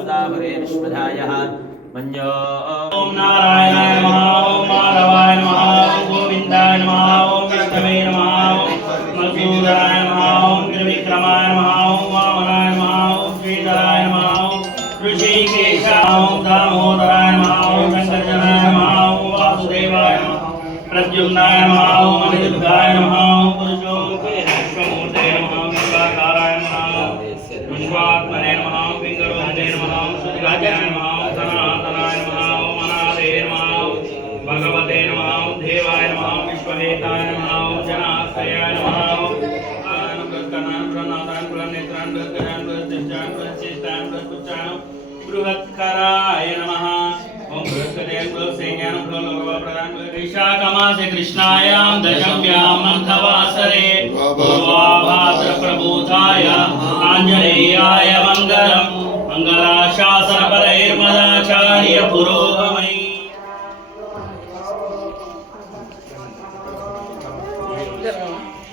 हिमञ्जोदावरेष्मधायः मञ्जो ॐ नारायणाय नमः ॐ माधवाय नमः ॐ गोविन्दाय नमः ॐ विष्णवे नमः ॐ मधुसूदनाय नमः ॐ त्रिविक्रमाय नमः ॐ वामनाय नमः ॐ श्रीधराय नमः ॐ ऋषिकेशाय ॐ दामोदराय नमः ॐ शङ्करजनाय नमः ॐ वासुदेवाय नमः प्रद्युम्नाय नमः ॐ अनिरुद्धाय नमः ॐ पुरुषोमुखे विश्वमूर्ते नमः विश्वाकाराय नमः विश्वात्मने नमः पिङ्गरोधे नमः सुधिराजाय नमः सनातनाय नमः अनादे नमः भगवते नमः देवाय नमः विश्ववेताय नमः जनाश्रयाय नमः बृहत्कराय नमः ओम वैशाखमासे कृष्णायां दशम्यां मघवासरे पूर्वाभाद्रप्रबोधाय आञ्जनेयाय मङ्गलम् मंगलाशासनपरैर्मदाचार्य पुरोगमै Gracias.